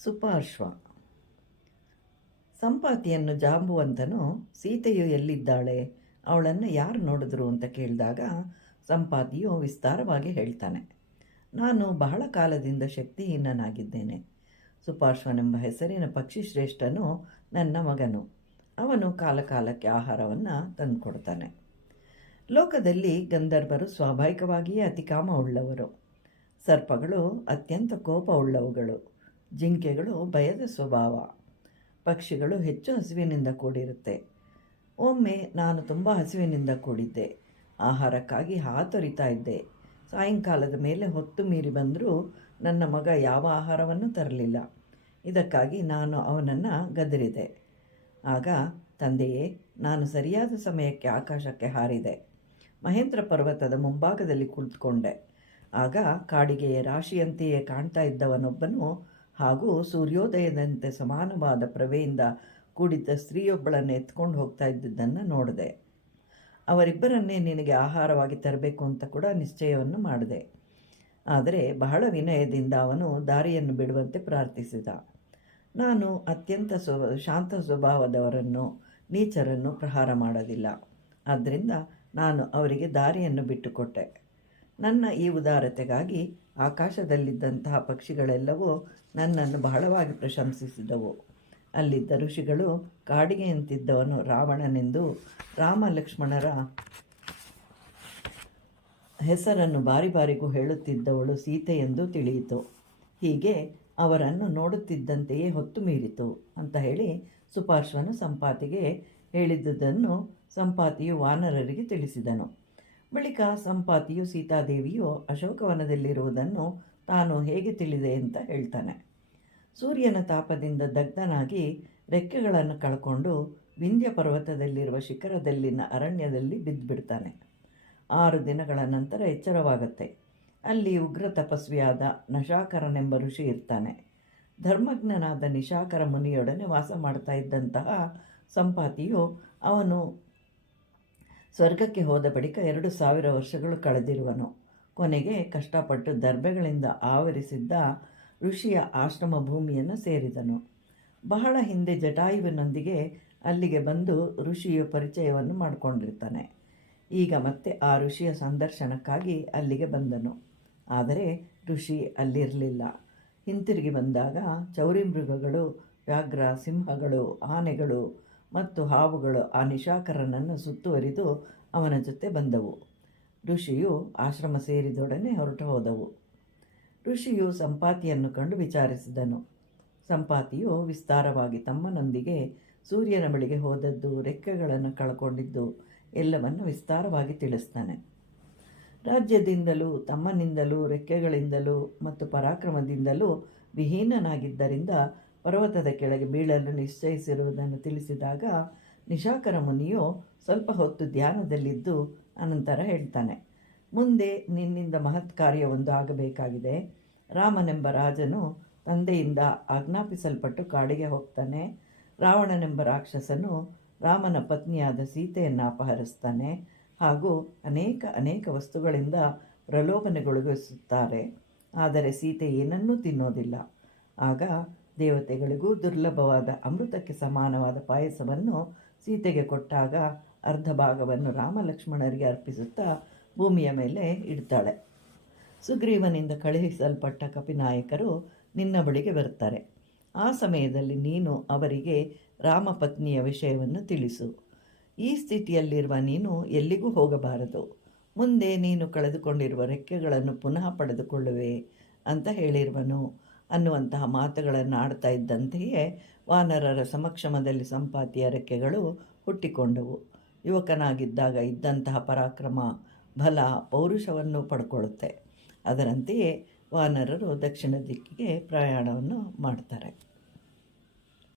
ಸುಪಾರ್ಶ್ವ. ಸಂಪಾತಿಯನ್ನು ಜಾಂಬುವಂತನು ಸೀತೆಯು ಎಲ್ಲಿದ್ದಾಳೆ, ಅವಳನ್ನು ಯಾರು ನೋಡಿದ್ರು ಅಂತ ಕೇಳಿದಾಗ ಸಂಪಾತಿಯು ವಿಸ್ತಾರವಾಗಿ ಹೇಳ್ತಾನೆ. ನಾನು ಬಹಳ ಕಾಲದಿಂದ ಶಕ್ತಿಹೀನನಾಗಿದ್ದೇನೆ. ಸುಪಾರ್ಶ್ವನೆಂಬ ಹೆಸರಿನ ಪಕ್ಷಿ ಶ್ರೇಷ್ಠನು ನನ್ನ ಮಗನು. ಅವನು ಕಾಲಕಾಲಕ್ಕೆ ಆಹಾರವನ್ನು ತಂದುಕೊಡ್ತಾನೆ. ಲೋಕದಲ್ಲಿ ಗಂಧರ್ವರು ಸ್ವಾಭಾವಿಕವಾಗಿಯೇ ಅತಿ ಕಾಮವುಳ್ಳವರು. ಸರ್ಪಗಳು ಅತ್ಯಂತ ಕೋಪವುಳ್ಳವುಗಳು. ಜಿಂಕೆಗಳು ಭಯದ ಸ್ವಭಾವ. ಪಕ್ಷಿಗಳು ಹೆಚ್ಚು ಹಸಿವಿನಿಂದ ಕೂಡಿರುತ್ತೆ. ಒಮ್ಮೆ ನಾನು ತುಂಬ ಹಸಿವಿನಿಂದ ಕೂಡಿದ್ದೆ. ಆಹಾರಕ್ಕಾಗಿ ಹಾತೊರಿತಾ ಇದ್ದೆ. ಸಾಯಂಕಾಲದ ಮೇಲೆ ಹೊತ್ತು ಮೀರಿ ಬಂದರೂ ನನ್ನ ಮಗ ಯಾವ ಆಹಾರವನ್ನು ತರಲಿಲ್ಲ. ಇದಕ್ಕಾಗಿ ನಾನು ಅವನನ್ನು ಗದರಿದೆ. ಆಗ ತಂದೆಯೇ, ನಾನು ಸರಿಯಾದ ಸಮಯಕ್ಕೆ ಆಕಾಶಕ್ಕೆ ಹಾರಿದೆ. ಮಹೇಂದ್ರ ಪರ್ವತದ ಮುಂಭಾಗದಲ್ಲಿ ಕುಳಿತುಕೊಂಡೆ. ಆಗ ಕಾಡಿಗೆ ರಾಶಿಯಂತೆಯೇ ಕಾಣ್ತಾ ಇದ್ದವನೊಬ್ಬನು ಹಾಗೂ ಸೂರ್ಯೋದಯದಂತೆ ಸಮಾನವಾದ ಪ್ರಭೆಯಿಂದ ಕೂಡಿದ್ದ ಸ್ತ್ರೀಯೊಬ್ಬಳನ್ನು ಎತ್ಕೊಂಡು ಹೋಗ್ತಾ ಇದ್ದುದನ್ನು ನೋಡಿದೆ. ಅವರಿಬ್ಬರನ್ನೇ ನಿನಗೆ ಆಹಾರವಾಗಿ ತರಬೇಕು ಅಂತ ಕೂಡ ನಿಶ್ಚಯವನ್ನು ಮಾಡಿದೆ. ಆದರೆ ಬಹಳ ವಿನಯದಿಂದ ಅವನು ದಾರಿಯನ್ನು ಬಿಡುವಂತೆ ಪ್ರಾರ್ಥಿಸಿದ. ನಾನು ಅತ್ಯಂತ ಶಾಂತ ಸ್ವಭಾವದವರನ್ನು, ನೀಚರನ್ನು ಪ್ರಹಾರ ಮಾಡೋದಿಲ್ಲ. ಆದ್ದರಿಂದ ನಾನು ಅವರಿಗೆ ದಾರಿಯನ್ನು ಬಿಟ್ಟುಕೊಟ್ಟೆ. ನನ್ನ ಈ ಉದಾರತೆಗಾಗಿ ಆಕಾಶದಲ್ಲಿದ್ದಂತಹ ಪಕ್ಷಿಗಳೆಲ್ಲವೂ ನನ್ನನ್ನು ಬಹಳವಾಗಿ ಪ್ರಶಂಸಿಸಿದವು. ಅಲ್ಲಿದ್ದ ಋಷಿಗಳು ಕಾಡಿಗೆಯಂತಿದ್ದವನು ರಾವಣನೆಂದು, ರಾಮ ಲಕ್ಷ್ಮಣರ ಹೆಸರನ್ನು ಬಾರಿ ಬಾರಿಗೂ ಹೇಳುತ್ತಿದ್ದವಳು ಸೀತೆ ಎಂದು ತಿಳಿಯಿತು. ಹೀಗೆ ಅವರನ್ನು ನೋಡುತ್ತಿದ್ದಂತೆಯೇ ಹೊತ್ತು ಮೀರಿತು ಅಂತ ಹೇಳಿ ಸುಪಾರ್ಶ್ವನು ಸಂಪಾತಿಗೆ ಹೇಳಿದ್ದುದನ್ನು ಸಂಪಾತಿಯು ವಾನರರಿಗೆ ತಿಳಿಸಿದನು. ಬಳಿಕ ಸಂಪಾತಿಯು ಸೀತಾದೇವಿಯು ಅಶೋಕವನದಲ್ಲಿರುವುದನ್ನು ತಾನು ಹೇಗೆ ತಿಳಿದೆ ಅಂತ ಹೇಳ್ತಾನೆ. ಸೂರ್ಯನ ತಾಪದಿಂದ ದಗ್ಧನಾಗಿ ರೆಕ್ಕೆಗಳನ್ನು ಕಳ್ಕೊಂಡು ವಿಂಧ್ಯ ಪರ್ವತದಲ್ಲಿರುವ ಶಿಖರದಲ್ಲಿನ ಅರಣ್ಯದಲ್ಲಿ ಬಿದ್ದುಬಿಡ್ತಾನೆ. 6 ದಿನಗಳ ನಂತರ ಎಚ್ಚರವಾಗುತ್ತೆ. ಅಲ್ಲಿ ಉಗ್ರ ತಪಸ್ವಿಯಾದ ನಶಾಕರನೆಂಬ ಋಷಿ ಇರ್ತಾನೆ. ಧರ್ಮಜ್ಞನಾದ ನಿಶಾಕರ ಮುನಿಯೊಡನೆ ವಾಸ ಮಾಡ್ತಾ ಇದ್ದಂತಹ ಸಂಪಾತಿಯು ಅವನು ಸ್ವರ್ಗಕ್ಕೆ ಹೋದ ಬಳಿಕ 2000 ವರ್ಷಗಳು ಕಳೆದಿರುವನು. ಕೊನೆಗೆ ಕಷ್ಟಪಟ್ಟು ದರ್ಬೆಗಳಿಂದ ಆವರಿಸಿದ್ದ ಋಷಿಯ ಆಶ್ರಮ ಭೂಮಿಯನ್ನು ಸೇರಿದನು. ಬಹಳ ಹಿಂದೆ ಜಟಾಯುವಿನೊಂದಿಗೆ ಅಲ್ಲಿಗೆ ಬಂದು ಋಷಿಯ ಪರಿಚಯವನ್ನು ಮಾಡಿಕೊಂಡಿರ್ತಾನೆ. ಈಗ ಮತ್ತೆ ಆ ಋಷಿಯ ಸಂದರ್ಶನಕ್ಕಾಗಿ ಅಲ್ಲಿಗೆ ಬಂದನು. ಆದರೆ ಋಷಿ ಅಲ್ಲಿರಲಿಲ್ಲ. ಹಿಂತಿರುಗಿ ಬಂದಾಗ ಚೌರಿ ಮೃಗಗಳು, ವ್ಯಾಘ್ರ, ಸಿಂಹಗಳು, ಆನೆಗಳು ಮತ್ತು ಹಾವುಗಳು ಆ ನಿಶಾಕರನನ್ನು ಸುತ್ತುವರಿದು ಅವನ ಜೊತೆ ಬಂದವು. ಋಷಿಯು ಆಶ್ರಮ ಸೇರಿದೊಡನೆ ಹೊರಟು ಹೋದವು. ಋಷಿಯು ಸಂಪಾತಿಯನ್ನು ಕಂಡು ವಿಚಾರಿಸಿದನು. ಸಂಪಾತಿಯು ವಿಸ್ತಾರವಾಗಿ ತಮ್ಮನೊಂದಿಗೆ ಸೂರ್ಯನ ಬಳಿಗೆ ಹೋದದ್ದು, ರೆಕ್ಕೆಗಳನ್ನು ಕಳ್ಕೊಂಡಿದ್ದು ಎಲ್ಲವನ್ನು ವಿಸ್ತಾರವಾಗಿ ತಿಳಿಸ್ತಾನೆ. ರಾಜ್ಯದಿಂದಲೂ ತಮ್ಮನಿಂದಲೂ ರೆಕ್ಕೆಗಳಿಂದಲೂ ಮತ್ತು ಪರಾಕ್ರಮದಿಂದಲೂ ವಿಹೀನನಾಗಿದ್ದರಿಂದ ಪರ್ವತದ ಕೆಳಗೆ ಬೀಳಲು ನಿಶ್ಚಯಿಸಿರುವುದನ್ನು ತಿಳಿಸಿದಾಗ ನಿಶಾಕರ ಮುನಿಯು ಸ್ವಲ್ಪ ಹೊತ್ತು ಧ್ಯಾನದಲ್ಲಿದ್ದು ಅನಂತರ ಹೇಳ್ತಾನೆ. ಮುಂದೆ ನಿನ್ನಿಂದ ಮಹತ್ ಕಾರ್ಯವೊಂದು ಆಗಬೇಕಾಗಿದೆ. ರಾಮನೆಂಬ ರಾಜನು ತಂದೆಯಿಂದ ಆಜ್ಞಾಪಿಸಲ್ಪಟ್ಟು ಕಾಡಿಗೆ ಹೋಗ್ತಾನೆ. ರಾವಣನೆಂಬ ರಾಕ್ಷಸನು ರಾಮನ ಪತ್ನಿಯಾದ ಸೀತೆಯನ್ನು ಅಪಹರಿಸ್ತಾನೆ ಹಾಗೂ ಅನೇಕ ವಸ್ತುಗಳಿಂದ ಪ್ರಲೋಭನೆಗೊಳಗಿಸುತ್ತಾರೆ. ಆದರೆ ಸೀತೆ ಏನನ್ನೂ ತಿನ್ನೋದಿಲ್ಲ. ಆಗ ದೇವತೆಗಳಿಗೂ ದುರ್ಲಭವಾದ ಅಮೃತಕ್ಕೆ ಸಮಾನವಾದ ಪಾಯಸವನ್ನು ಸೀತೆಗೆ ಕೊಟ್ಟಾಗ ಅರ್ಧ ಭಾಗವನ್ನು ರಾಮ ಲಕ್ಷ್ಮಣರಿಗೆ ಅರ್ಪಿಸುತ್ತಾ ಭೂಮಿಯ ಮೇಲೆ ಇಡ್ತಾಳೆ. ಸುಗ್ರೀವನಿಂದ ಕಳುಹಿಸಲ್ಪಟ್ಟ ಕಪಿನಾಯಕರು ನಿನ್ನ ಬಳಿಗೆ ಬರ್ತಾರೆ. ಆ ಸಮಯದಲ್ಲಿ ನೀನು ಅವರಿಗೆ ರಾಮಪತ್ನಿಯ ವಿಷಯವನ್ನು ತಿಳಿಸು. ಈ ಸ್ಥಿತಿಯಲ್ಲಿರುವ ನೀನು ಎಲ್ಲಿಗೂ ಹೋಗಬಾರದು. ಮುಂದೆ ನೀನು ಕಳೆದುಕೊಂಡಿರುವ ರೆಕ್ಕೆಗಳನ್ನು ಪುನಃ ಪಡೆದುಕೊಳ್ಳುವೆ ಅಂತ ಹೇಳಿರುವನು ಅನ್ನುವಂತಹ ಮಾತುಗಳನ್ನು ಆಡ್ತಾ ಇದ್ದಂತೆಯೇ ವಾನರರ ಸಮಕ್ಷಮದಲ್ಲಿ ಸಂಪಾತಿಯ ರೆಕ್ಕೆಗಳು ಹುಟ್ಟಿಕೊಂಡವು. ಯುವಕನಾಗಿದ್ದಾಗ ಇದ್ದಂತಹ ಪರಾಕ್ರಮ, ಬಲ, ಪೌರುಷವನ್ನು ಪಡ್ಕೊಳ್ಳುತ್ತೆ. ಅದರಂತೆಯೇ ವಾನರರು ದಕ್ಷಿಣ ದಿಕ್ಕಿಗೆ ಪ್ರಯಾಣವನ್ನು ಮಾಡ್ತಾರೆ.